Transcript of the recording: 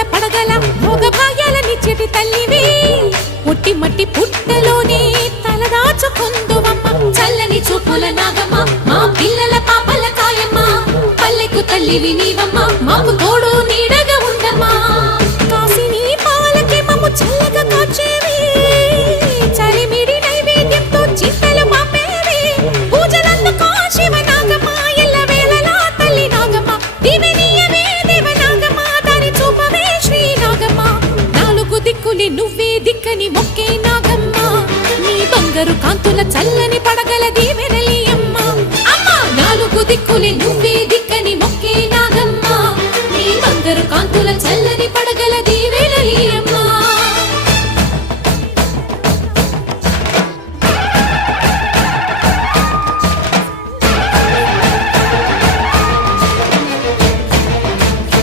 కాంతుల పడగల భోగ భాగ్యాలని చెటి తల్లివి పుట్టి మట్టి పుట్టలోనే తలదాచుకుందువమ్మ చల్లని చూపుల నాగమ్మ మా పిల్లల పాపల కాయమ్మ పల్లెకు తల్లివి నీవమ్మ మాకు తోడు నీడగా ఉండమ్మా కాసిని పాలకి మమ్ము చల్లగా కాచేవి చలిమిడి నైవేద్యంతో చింతలు మాపేవి పూజలందుకో శివ నాగమ్మ ఎల్ల వేళలా తల్లి నాగమ్మ దివెనీయవే దేవ నాగమ్మ దారి చూపవే శ్రీ నాగమ్మ నాలుగు దిక్కులి నువ్వే దిక్కని మొక్కే నాగమ్మ నీ బంగారు కాంతుల చల్లని పడగల దీవెనలి అమ్మ అమ్మ నాలుగు దిక్కులి నువ్వే దిక్కని మొక్కే నాగమ్మ నీ బంగారు కాంతుల చల్లని